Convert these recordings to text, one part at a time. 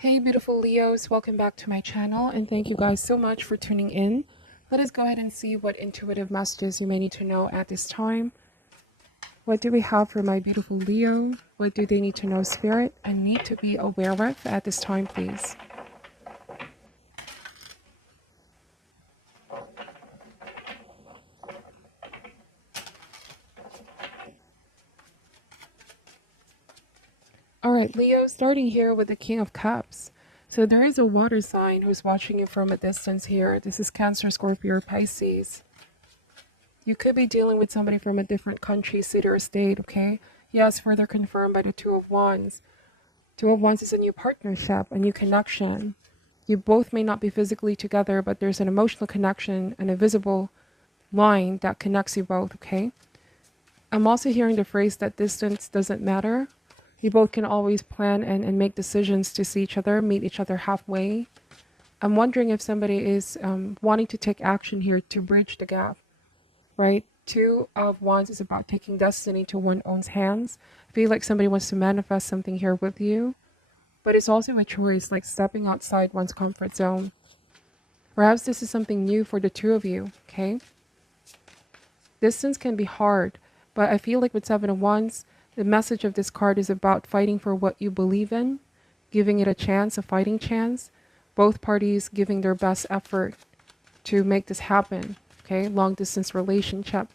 Hey beautiful Leos, welcome back to my channel and thank you guys so much for tuning in. Let us go ahead and see what intuitive messages you may need to know at this time. What do we have for my beautiful Leo? What do they need to know, Spirit, and need to be aware of at this time, please? Alright, Leo, starting here with the King of Cups. So there is a water sign who's watching you from a distance here. This is Cancer, Scorpio, or Pisces. You could be dealing with somebody from a different country, city, or state, okay? Yes, further confirmed by the Two of Wands. Two of Wands is a new partnership, a new connection. You both may not be physically together, but there's an emotional connection and a visible line that connects you both, okay? I'm also hearing the phrase that distance doesn't matter. You both can always plan and make decisions to see each other, meet each other halfway. I'm wondering if somebody is wanting to take action here to bridge the gap, right? Two of Wands is about taking destiny to one's own hands. I feel like somebody wants to manifest something here with you, but it's also a choice, like stepping outside one's comfort zone. Perhaps this is something new for the two of you, okay? Distance can be hard, but I feel like with Seven of Wands, the message of this card is about fighting for what you believe in, giving it a chance, a fighting chance. Both parties giving their best effort to make this happen, okay? Long distance relationship.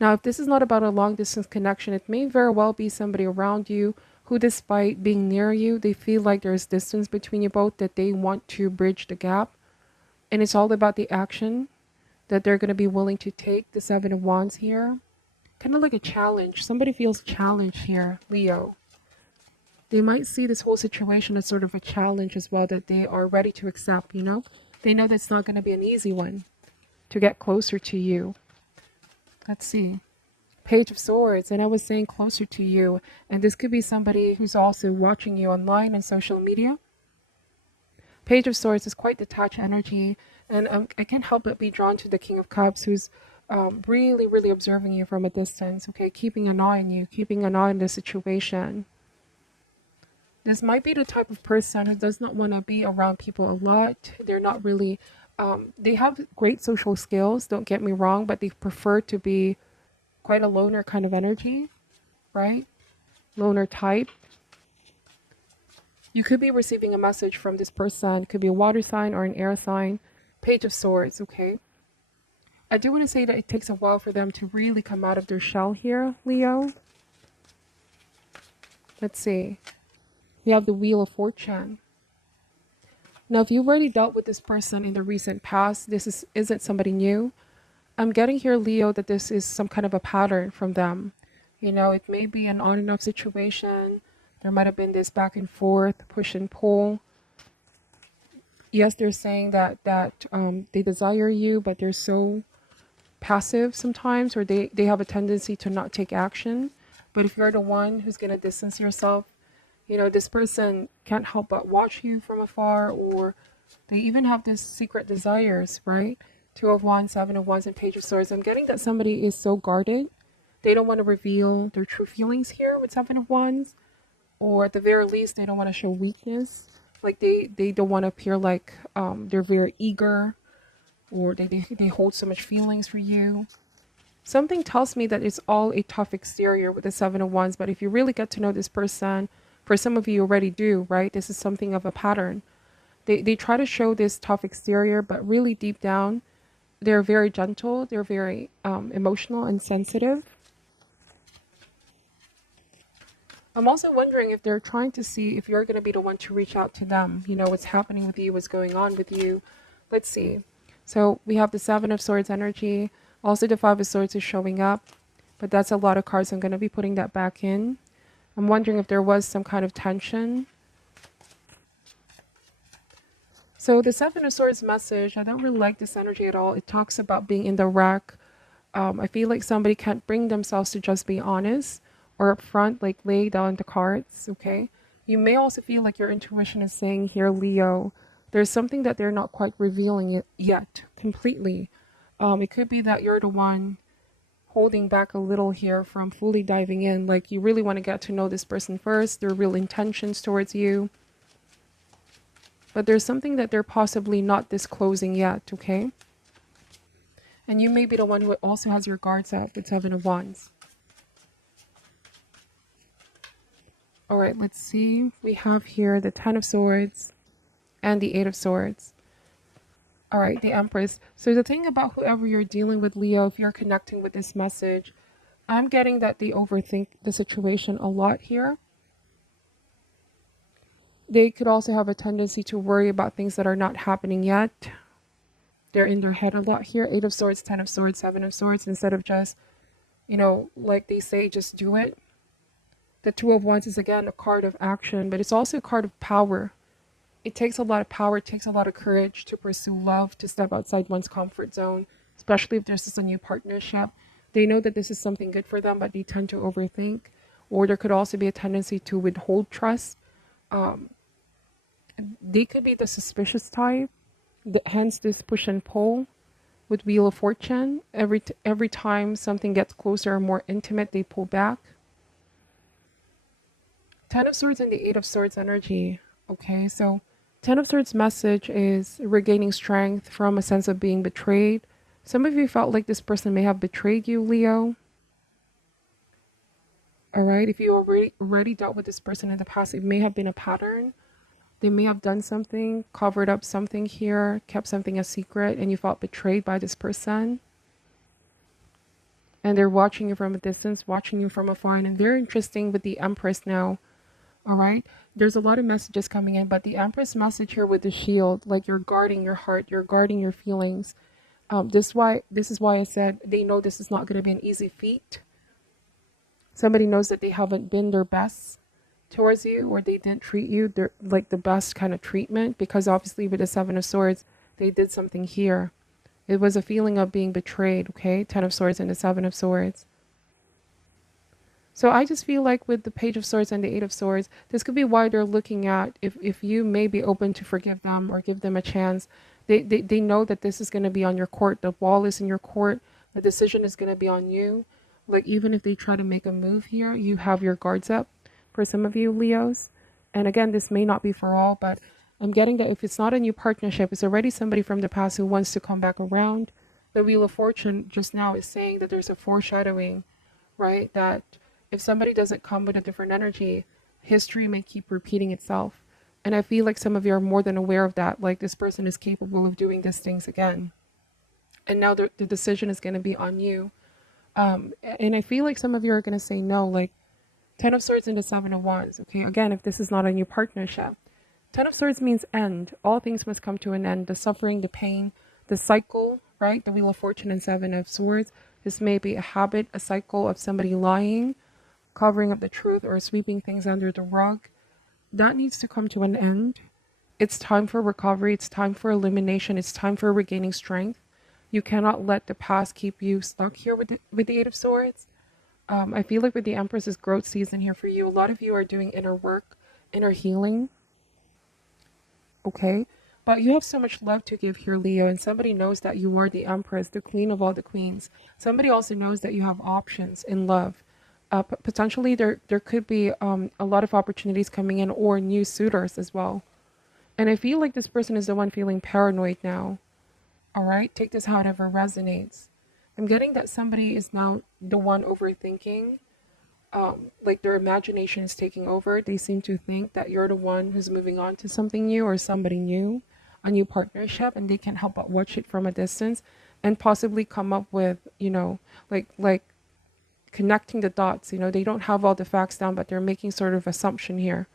Now, if this is not about a long distance connection, it may very well be somebody around you who, despite being near you, they feel like there's distance between you both, that they want to bridge the gap. And it's all about the action that they're going to be willing to take. The Seven of Wands here. Kind of like a challenge. Somebody feels challenged here, Leo. They might see this whole situation as sort of a challenge as well, that they are ready to accept, you know? They know that's not going to be an easy one to get closer to you. Let's see. Page of Swords, and I was saying closer to you. And this could be somebody who's also watching you online and social media. Page of Swords is quite detached energy, and I can't help but be drawn to the King of Cups, who's really, really observing you from a distance, okay? Keeping an eye on you, keeping an eye on the situation. This might be the type of person who does not want to be around people a lot. They're not really, they have great social skills, don't get me wrong, but they prefer to be quite a loner kind of energy, right? Loner type. You could be receiving a message from this person. Could be a water sign or an air sign. Page of Swords, okay? I do want to say that it takes a while for them to really come out of their shell here, Leo. Let's see. We have the Wheel of Fortune. Now, if you've already dealt with this person in the recent past, this isn't somebody new. I'm getting here, Leo, that this is some kind of a pattern from them. You know, it may be an on and off situation. There might have been this back and forth, push and pull. Yes, they're saying that they desire you, but they're so passive sometimes, or they have a tendency to not take action. But if you're the one who's going to distance yourself, you know, this person can't help but watch you from afar, or they even have this secret desires, right? Two of Wands, Seven of Wands, and Page of Swords. I'm getting that somebody is so guarded. They don't want to reveal their true feelings here with Seven of Wands, or at the very least, they don't want to show weakness. Like they don't want to appear like they're very eager, or they hold so much feelings for you. Something tells me that it's all a tough exterior with the Seven of Wands, but if you really get to know this person, for some of you already do, right? This is something of a pattern. They try to show this tough exterior, but really deep down, they're very gentle. They're very emotional and sensitive. I'm also wondering if they're trying to see if you're going to be the one to reach out to them. You know, what's happening with you, what's going on with you. Let's see. So we have the Seven of Swords energy. Also, the Five of Swords is showing up, but that's a lot of cards. I'm going to be putting that back in. I'm wondering if there was some kind of tension. So the Seven of Swords message, I don't really like this energy at all. It talks about being in the wreck. I feel like somebody can't bring themselves to just be honest or upfront, like lay down the cards, okay? You may also feel like your intuition is saying here, Leo, there's something that they're not quite revealing it yet completely. It could be that you're the one holding back a little here from fully diving in. Like you really want to get to know this person first, their real intentions towards you. but there's something that they're possibly not disclosing yet, okay? And you may be the one who also has your guards up with Seven of Wands. All right, let's see. We have here the Ten of Swords and the Eight of Swords. All right, the Empress. So the thing about whoever you're dealing with, Leo, if you're connecting with this message, I'm getting that they overthink the situation a lot here. They could also have a tendency to worry about things that are not happening yet. They're in their head a lot here. Eight of Swords, Ten of Swords, Seven of Swords, instead of just, you know, like they say, just do it. The Two of Wands is, again, a card of action, but it's also a card of power. It takes a lot of power, it takes a lot of courage to pursue love, to step outside one's comfort zone, especially if there's just a new partnership. They know that this is something good for them, but they tend to overthink. Or there could also be a tendency to withhold trust. They could be the suspicious type, hence this push and pull with Wheel of Fortune. Every time something gets closer or more intimate, they pull back. Ten of Swords and the Eight of Swords energy. Okay, so Ten of Swords message is regaining strength from a sense of being betrayed. Some of you felt like this person may have betrayed you, Leo. All right, if you already dealt with this person in the past, it may have been a pattern. They may have done something, covered up something here, kept something a secret, and you felt betrayed by this person. And they're watching you from a distance, watching you from afar, and they're interesting with the Empress now. All right, there's a lot of messages coming in, but the Empress message here with the shield, like you're guarding your heart, you're guarding your feelings. This is why I said they know this is not going to be an easy feat. Somebody knows that they haven't been their best towards you, or they didn't treat you like the best kind of treatment, because obviously with the Seven of Swords, they did something here. It was a feeling of being betrayed, okay? Ten of Swords and the Seven of Swords. So I just feel like with the Page of Swords and the Eight of Swords, this could be why they're looking at if you may be open to forgive them or give them a chance. They know that this is going to be on your court. The ball is in your court. The decision is going to be on you. Like, even if they try to make a move here, you have your guards up for some of you, Leos. And again, this may not be for all, but I'm getting that if it's not a new partnership, it's already somebody from the past who wants to come back around. The Wheel of Fortune just now is saying that there's a foreshadowing, right? That if somebody doesn't come with a different energy, history may keep repeating itself. And I feel like some of you are more than aware of that. Like, this person is capable of doing these things again. And now the decision is going to be on you. And I feel like some of you are going to say no, like Ten of Swords and the Seven of Wands. Okay, again, if this is not a new partnership. Ten of Swords means end. All things must come to an end. The suffering, the pain, the cycle, right? The Wheel of Fortune and Seven of Swords. This may be a habit, a cycle of somebody lying, covering up the truth, or sweeping things under the rug. That needs to come to an end. It's time for recovery. It's time for illumination. It's time for regaining strength. You cannot let the past keep you stuck here with the Eight of Swords. I feel like with the Empress is growth season here for you. A lot of you are doing inner work, inner healing. Okay? But you have so much love to give here, Leo, and somebody knows that you are the Empress, the queen of all the queens. Somebody also knows that you have options in love. Potentially, there could be a lot of opportunities coming in, or new suitors as well. And I feel like this person is the one feeling paranoid now. All right, take this however resonates. I'm getting that somebody is now the one overthinking. Like their imagination is taking over. They seem to think that you're the one who's moving on to something new or somebody new, a new partnership, and they can't help but watch it from a distance and possibly come up with, you know, like connecting the dots. You know, they don't have all the facts down, but they're making sort of assumption here.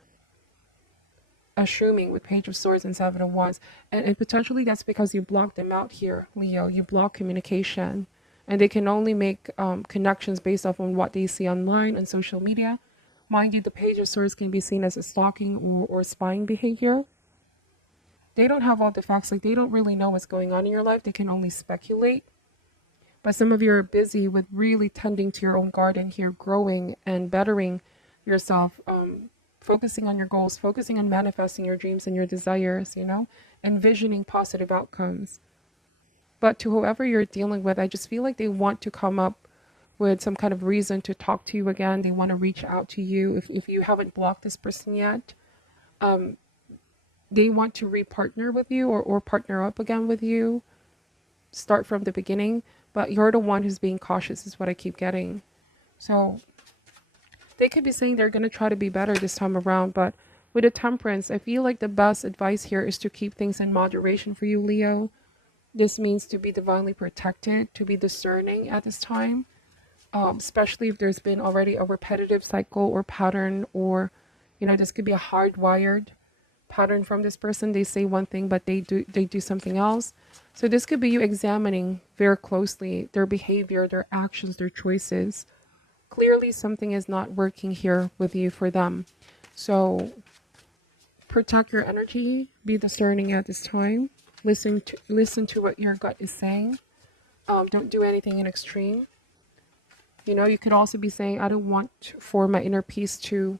Assuming with Page of Swords and Seven of Wands. And potentially that's because you blocked them out here, Leo. You block communication. And they can only make connections based off on what they see online and social media. Mind you, the Page of Swords can be seen as a stalking or spying behavior. They don't have all the facts. Like, they don't really know what's going on in your life. They can only speculate. But some of you are busy with really tending to your own garden here, growing and bettering yourself, focusing on your goals, focusing on manifesting your dreams and your desires, you know, envisioning positive outcomes. But to whoever you're dealing with, I just feel like they want to come up with some kind of reason to talk to you again. They want to reach out to you if you haven't blocked this person yet. they want to repartner with you, or partner up again with you, start from the beginning, but you're the one who's being cautious is what I keep getting. So they could be saying they're going to try to be better this time around, but with a temperance, I feel like the best advice here is to keep things in moderation for you, Leo. This means to be divinely protected, to be discerning at this time, especially if there's been already a repetitive cycle or pattern, or, this could be a hardwired pattern from this person. They say one thing, but they do something else. So this could be you examining very closely their behavior, their actions, their choices. Clearly something is not working here with you for them. So protect your energy, be discerning at this time. Listen to what your gut is saying. Don't do anything in extreme. You could also be saying, I don't want for my inner peace to,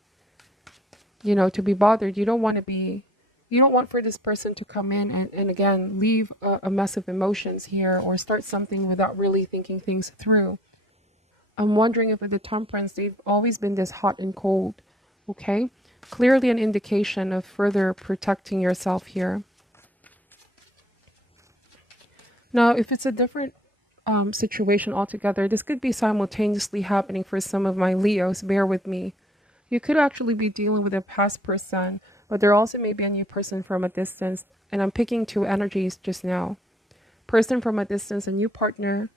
to be bothered. You don't want for this person to come in and again, leave a mess of emotions here, or start something without really thinking things through. I'm wondering if with the temperance, they've always been this hot and cold, okay? Clearly an indication of further protecting yourself here. Now, if it's a different situation altogether, this could be simultaneously happening for some of my Leos. Bear with me. You could actually be dealing with a past person, but there also may be a new person from a distance. And I'm picking two energies just now. Person from a distance, a new partner,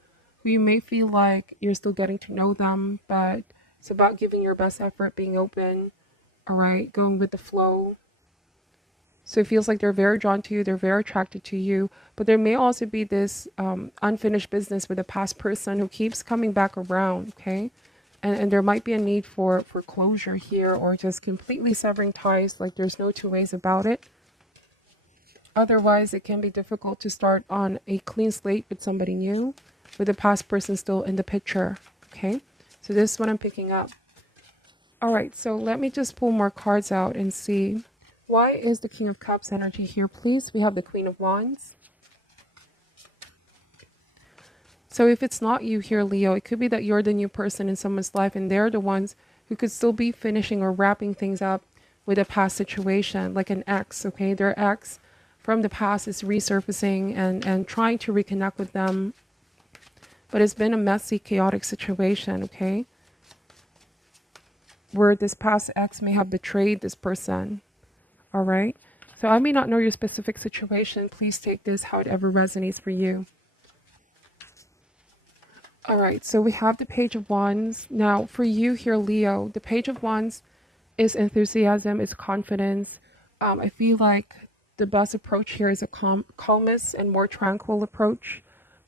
who you may feel like you're still getting to know them, but it's about giving your best effort, being open, all right, going with the flow. So it feels like they're very drawn to you, they're very attracted to you, but there may also be this unfinished business with a past person who keeps coming back around, okay? And there might be a need for closure here, or just completely severing ties, like there's no two ways about it. Otherwise, it can be difficult to start on a clean slate with somebody new, with the past person still in the picture, okay? So this is what I'm picking up. All right, so let me just pull more cards out and see. Why is the King of Cups energy here, please? We have the Queen of Wands. So if it's not you here, Leo, it could be that you're the new person in someone's life, and they're the ones who could still be finishing or wrapping things up with a past situation, like an ex, okay? Their ex from the past is resurfacing and trying to reconnect with them. But it's been a messy, chaotic situation, okay? Where this past ex may have betrayed this person. All right. So I may not know your specific situation. Please take this how it ever resonates for you. All right. So we have the Page of Wands. Now for you here, Leo, the Page of Wands is enthusiasm, is confidence. I feel like the best approach here is a calmest and more tranquil approach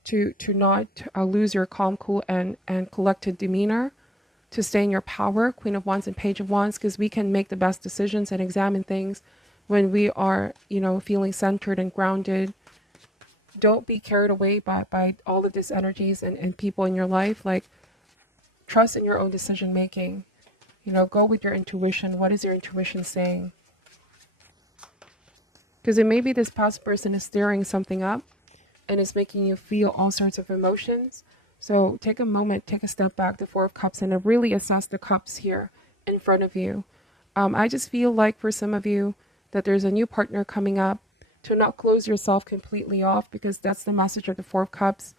to not lose your calm, cool, and collected demeanor, to stay in your power, Queen of Wands and Page of Wands, because we can make the best decisions and examine things when we are, feeling centered and grounded. Don't be carried away by all of these energies and people in your life. Like, trust in your own decision making. Go with your intuition. What is your intuition saying? Because it may be this past person is stirring something up and is making you feel all sorts of emotions. So take a moment, take a step back, the Four of Cups, and really assess the cups here in front of you. I just feel like for some of you that there's a new partner coming up, to not close yourself completely off, because that's the message of the Four of Cups.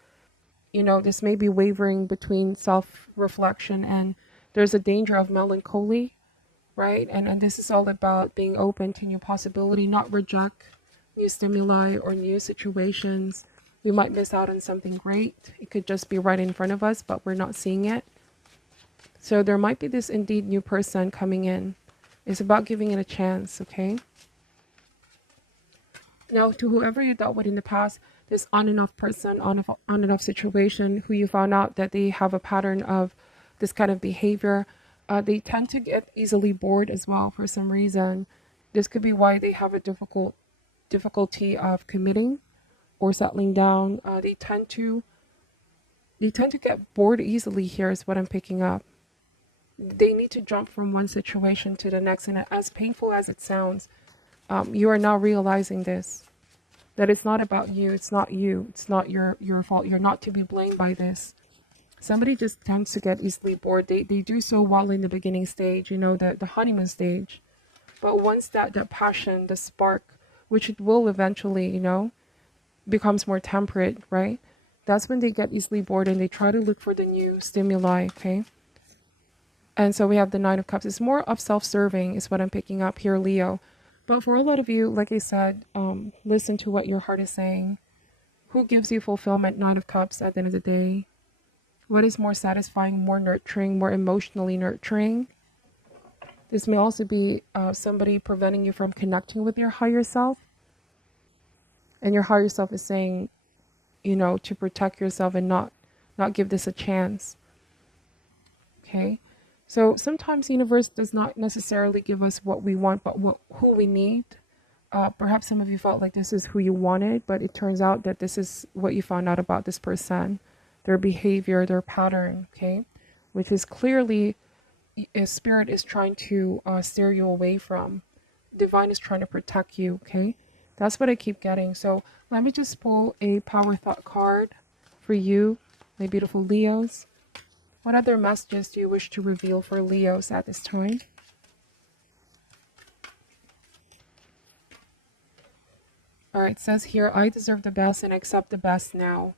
This may be wavering between self-reflection, and there's a danger of melancholy, right? And this is all about being open to new possibility, not reject new stimuli or new situations. We might miss out on something great. It could just be right in front of us, but we're not seeing it. So there might be this indeed new person coming in. It's about giving it a chance, okay? Now, to whoever you dealt with in the past, this on and off person, on and off situation, who you found out that they have a pattern of this kind of behavior, they tend to get easily bored as well for some reason. This could be why they have a difficulty of committing or settling down. They tend to get bored easily here, is what I'm picking up. They need to jump from one situation to the next, and as painful as it sounds, you are now realizing this, that it's not about you, it's not your fault, you're not to be blamed by this. Somebody just tends to get easily bored. They do so while in the beginning stage, the honeymoon stage. But once that passion, the spark which it will eventually, becomes more temperate, right? That's when they get easily bored and they try to look for the new stimuli, okay? And so we have the Nine of Cups. It's more of self-serving is what I'm picking up here, Leo. But for a lot of you, like I said, listen to what your heart is saying. Who gives you fulfillment, Nine of Cups, at the end of the day? What is more satisfying, more nurturing, more emotionally nurturing? This may also be somebody preventing you from connecting with your higher self. And your higher self is saying, to protect yourself and not give this a chance. Okay? So sometimes the universe does not necessarily give us what we want, but who we need. Perhaps some of you felt like this is who you wanted, but it turns out that this is what you found out about this person, their behavior, their pattern, okay? Which is clearly a spirit is trying to steer you away from. Divine is trying to protect you, okay? That's what I keep getting. So let me just pull a power thought card for you, my beautiful Leos. What other messages do you wish to reveal for Leos at this time? All right, it says here, I deserve the best and accept the best now.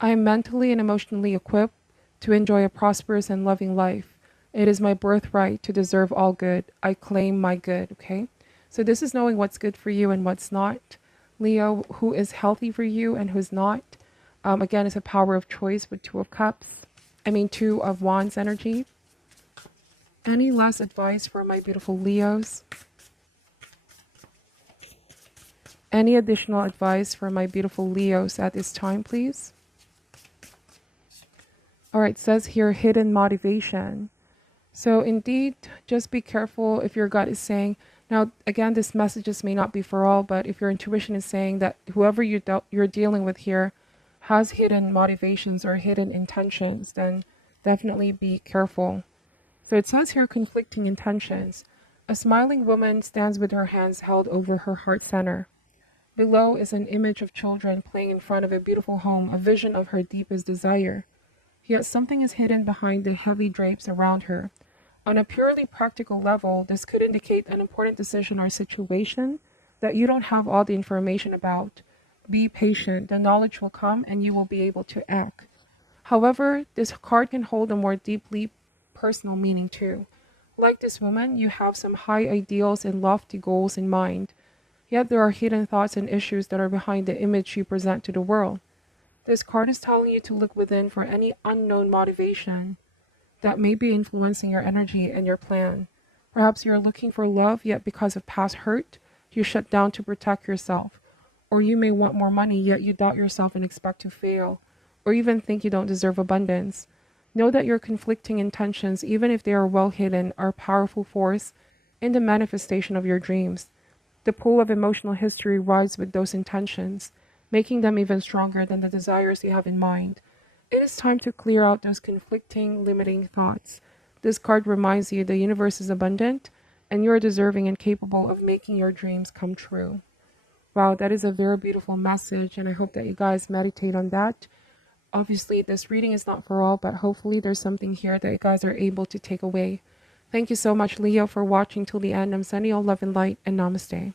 I am mentally and emotionally equipped to enjoy a prosperous and loving life. It is my birthright to deserve all good. I claim my good, okay? So this is knowing what's good for you and what's not. Leo, who is healthy for you and who's not. Again, it's a power of choice with Two of Wands energy. Any last advice for my beautiful Leos? Any additional advice for my beautiful Leos at this time, please? All right, it says here, hidden motivation. So indeed, just be careful if your gut is saying, now again, this messages may not be for all, but if your intuition is saying that whoever you're dealing with here has hidden motivations or hidden intentions, then definitely be careful. So it says here, conflicting intentions. A smiling woman stands with her hands held over her heart center. Below is an image of children playing in front of a beautiful home, a vision of her deepest desire. Yet something is hidden behind the heavy drapes around her. On a purely practical level, this could indicate an important decision or situation that you don't have all the information about. Be patient, the knowledge will come and you will be able to act. However, this card can hold a more deeply personal meaning too. Like this woman, you have some high ideals and lofty goals in mind. Yet there are hidden thoughts and issues that are behind the image you present to the world. This card is telling you to look within for any unknown motivation that may be influencing your energy and your plan. Perhaps you're looking for love, yet because of past hurt, you shut down to protect yourself. Or you may want more money, yet you doubt yourself and expect to fail. Or even think you don't deserve abundance. Know that your conflicting intentions, even if they are well hidden, are a powerful force in the manifestation of your dreams. The pull of emotional history rides with those intentions, making them even stronger than the desires you have in mind. It is time to clear out those conflicting, limiting thoughts. This card reminds you the universe is abundant and you are deserving and capable of making your dreams come true. Wow, that is a very beautiful message, and I hope that you guys meditate on that. Obviously, this reading is not for all, but hopefully there's something here that you guys are able to take away. Thank you so much, Leo, for watching till the end. I'm sending you all love and light, and namaste.